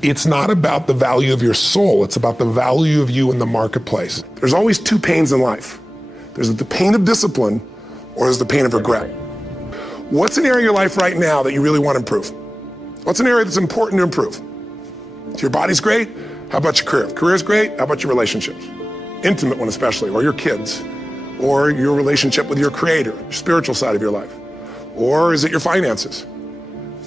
It's not about the value of your soul. It's about the value of you in the marketplace. There's always two pains in life. There's the pain of discipline or there's the pain of regret. What's an area of your life right now that you really want to improve? What's an area that's important to improve? So your body's great. How about your career? Career's great. How about your relationships? Intimate one especially, or your kids, or your relationship with your creator, your spiritual side of your life. Or is it your finances?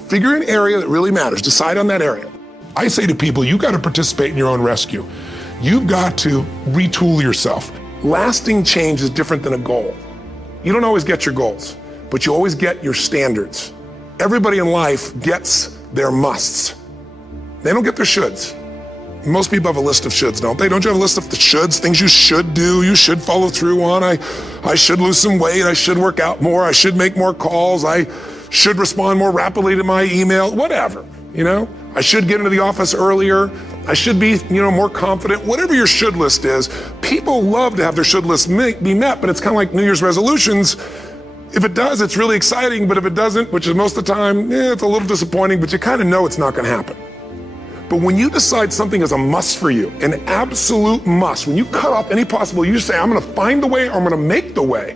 Figure an area that really matters. Decide on that area. I say to people, you got to participate in your own rescue. You've got to retool yourself. Lasting change is different than a goal. You don't always get your goals, but you always get your standards. Everybody in life gets their musts. They don't get their shoulds. Most people have a list of shoulds, don't they? Don't you have a list of the shoulds, things you should do, you should follow through on? I should lose some weight, I should work out more, I should make more calls, I should respond more rapidly to my email, whatever, you know? I should get into the office earlier, I should be, more confident. Whatever your should list is, people love to have their should list be met, but it's kind of like New Year's resolutions. If it does, it's really exciting, but if it doesn't, which is most of the time, it's a little disappointing, but you kind of know it's not going to happen. But when you decide something is a must for you, an absolute must, when you cut off any possible, you say, I'm going to find the way or I'm going to make the way.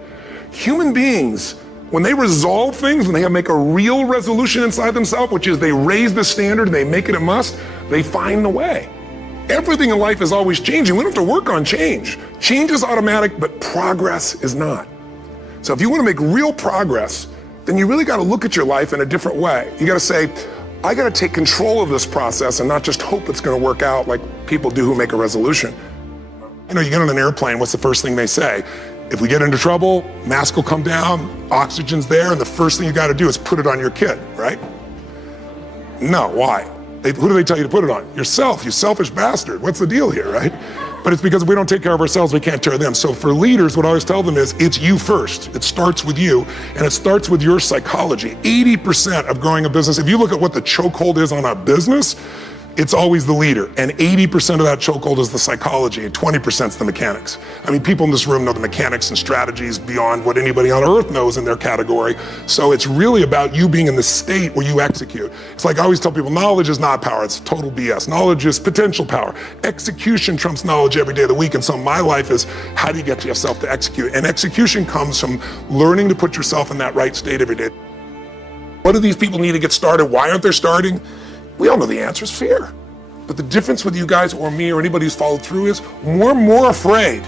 Human beings, when they resolve things, when they make a real resolution inside themselves, which is they raise the standard and they make it a must, they find the way. Everything in life is always changing. We don't have to work on change. Change is automatic, but progress is not. So if you want to make real progress, then you really got to look at your life in a different way. You got to say, I got to take control of this process and not just hope it's going to work out like people do who make a resolution. You get on an airplane, what's the first thing they say? If we get into trouble, mask will come down, oxygen's there, and the first thing you got to do is put it on your kid, right? No, why? Who do they tell you to put it on? Yourself, you selfish bastard. What's the deal here, right? But it's because if we don't take care of ourselves, we can't take care of them. So for leaders, what I always tell them is, it's you first. It starts with you, and it starts with your psychology. 80% of growing a business, if you look at what the chokehold is on a business, it's always the leader. And 80% of that chokehold is the psychology, and 20% is the mechanics. I mean, people in this room know the mechanics and strategies beyond what anybody on earth knows in their category. So it's really about you being in the state where you execute. It's like I always tell people, knowledge is not power, it's total BS. Knowledge is potential power. Execution trumps knowledge every day of the week. And so my life is, how do you get yourself to execute? And execution comes from learning to put yourself in that right state every day. What do these people need to get started? Why aren't they starting? We all know the answer is fear. But the difference with you guys or me or anybody who's followed through is we're more afraid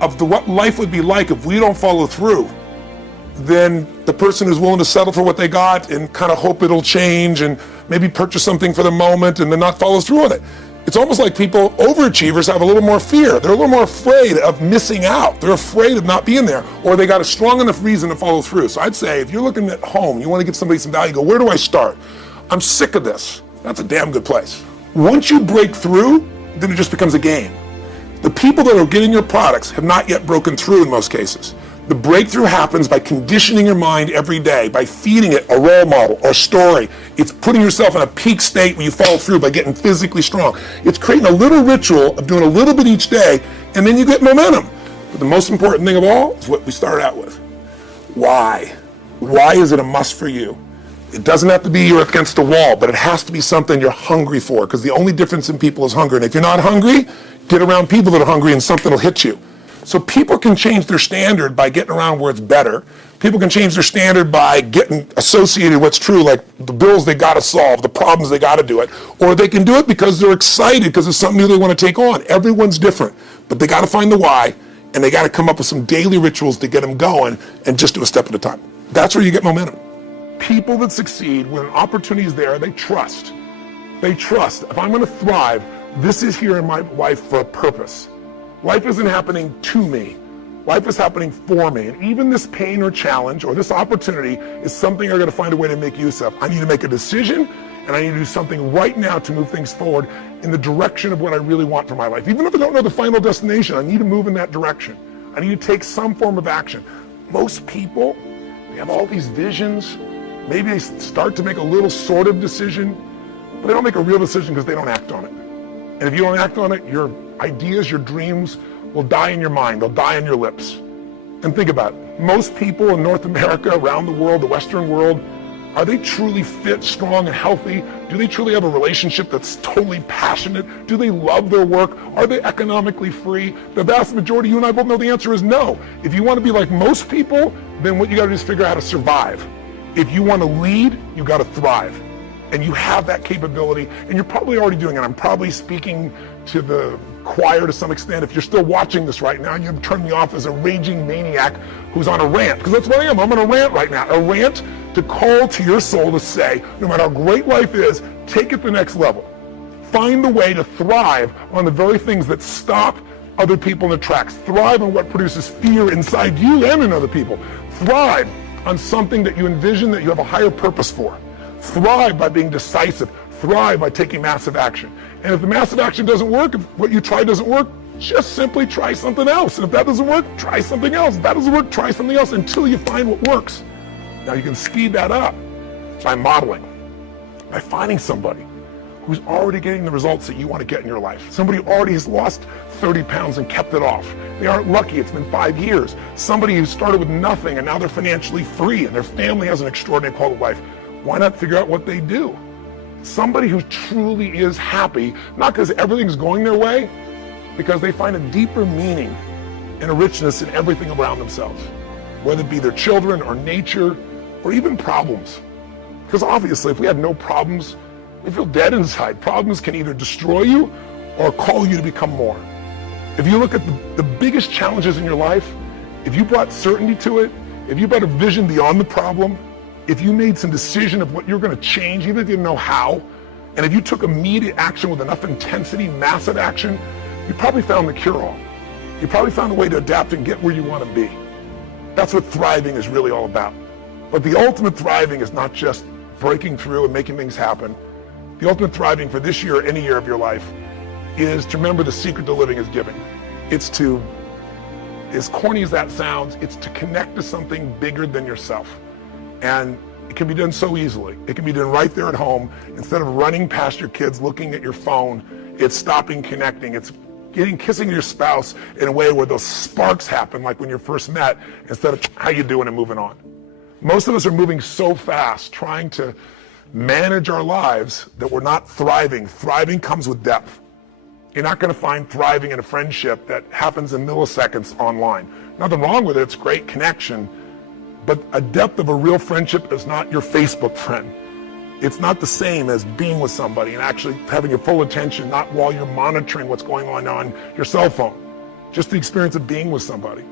of what life would be like if we don't follow through than the person who's willing to settle for what they got and kind of hope it'll change and maybe purchase something for the moment and then not follow through on it. It's almost like people, overachievers, have a little more fear. They're a little more afraid of missing out. They're afraid of not being there, or they got a strong enough reason to follow through. So I'd say if you're looking at home, you want to give somebody some value, go, where do I start? I'm sick of this. That's a damn good place. Once you break through, then it just becomes a game. The people that are getting your products have not yet broken through in most cases. The breakthrough happens by conditioning your mind every day, by feeding it a role model or story. It's putting yourself in a peak state where you follow through by getting physically strong. It's creating a little ritual of doing a little bit each day, and then you get momentum. But the most important thing of all is what we started out with. Why? Why is it a must for you? It doesn't have to be you're against the wall, but it has to be something you're hungry for, because the only difference in people is hunger. And if you're not hungry, get around people that are hungry and something will hit you. So people can change their standard by getting around where it's better. People can change their standard by getting associated with what's true, like the bills they got to solve, the problems they got to do it. Or they can do it because they're excited, because it's something new they want to take on. Everyone's different, but they got to find the why, and they got to come up with some daily rituals to get them going and just do a step at a time. That's where you get momentum. People that succeed, when an opportunity is there, they trust. They trust. If I'm going to thrive, this is here in my life for a purpose. Life isn't happening to me. Life is happening for me. And even this pain or challenge or this opportunity is something I got to find a way to make use of. I need to make a decision, and I need to do something right now to move things forward in the direction of what I really want for my life. Even if I don't know the final destination, I need to move in that direction. I need to take some form of action. Most people, they have all these visions. Maybe they start to make a little sort of decision, but they don't make a real decision because they don't act on it. And if you don't act on it, your ideas, your dreams will die in your mind. They'll die on your lips. And think about it. Most people in North America, around the world, the Western world, Are they truly fit, strong, and healthy? Do they truly have a relationship that's totally passionate? Do they love their work? Are they economically free? The vast majority, you and I both know the answer is no. If you want to be like most people, then what you got to do is figure out how to survive. If you want to lead, you got to thrive. And you have that capability, and you're probably already doing it. I'm probably speaking to the choir to some extent. If you're still watching this right now, you've turned me off as a raging maniac who's on a rant, because that's what I am. I'm on a rant right now. A rant to call to your soul to say, no matter how great life is, take it to the next level. Find a way to thrive on the very things that stop other people in their tracks. Thrive on what produces fear inside you and in other people. Thrive on something that you envision that you have a higher purpose for. Thrive by being decisive. Thrive by taking massive action. And if the massive action doesn't work, if what you try doesn't work, just simply try something else. And if that doesn't work, try something else. If that doesn't work, try something else until you find what works. Now you can speed that up by modeling, by finding somebody who's already getting the results that you want to get in your life. Somebody who already has lost 30 pounds and kept it off. They aren't lucky, it's been 5 years. Somebody who started with nothing and now they're financially free and their family has an extraordinary quality of life. Why not figure out what they do? Somebody who truly is happy, not because everything's going their way, because they find a deeper meaning and a richness in everything around themselves, whether it be their children or nature or even problems. Because obviously, if we had no problems, we feel dead inside. Problems can either destroy you or call you to become more. If you look at the biggest challenges in your life, if you brought certainty to it, if you brought a vision beyond the problem, if you made some decision of what you're going to change, even if you didn't know how, and if you took immediate action with enough intensity, massive action, you probably found the cure-all. You probably found a way to adapt and get where you want to be. That's what thriving is really all about. But the ultimate thriving is not just breaking through and making things happen. The ultimate thriving for this year or any year of your life is to remember the secret to living is giving. It's to, as corny as that sounds, it's to connect to something bigger than yourself. And it can be done so easily. It can be done right there at home. Instead of running past your kids, looking at your phone, it's stopping, connecting. It's kissing your spouse in a way where those sparks happen, like when you first met, instead of how you doing and moving on. Most of us are moving so fast, trying to manage our lives, that we're not thriving. Thriving comes with depth. You're not going to find thriving in a friendship that happens in milliseconds online. Nothing wrong with it. It's great connection. But a depth of a real friendship is not your Facebook friend. It's not the same as being with somebody and actually having your full attention, not while you're monitoring what's going on your cell phone. Just the experience of being with somebody.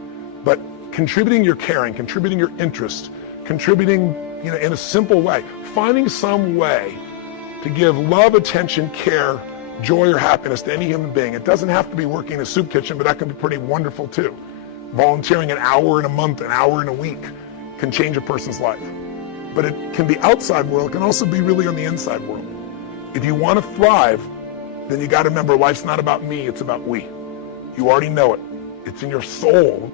But contributing your caring, contributing your interest, contributing in a simple way, finding some way to give love, attention, care, joy, or happiness to any human being. It doesn't have to be working in a soup kitchen, but that can be pretty wonderful too. Volunteering an hour in a month, an hour in a week can change a person's life. But it can be outside world, it can also be really on the inside world. If you want to thrive, then you got to remember life's not about me, it's about we. You already know it. It's in your soul.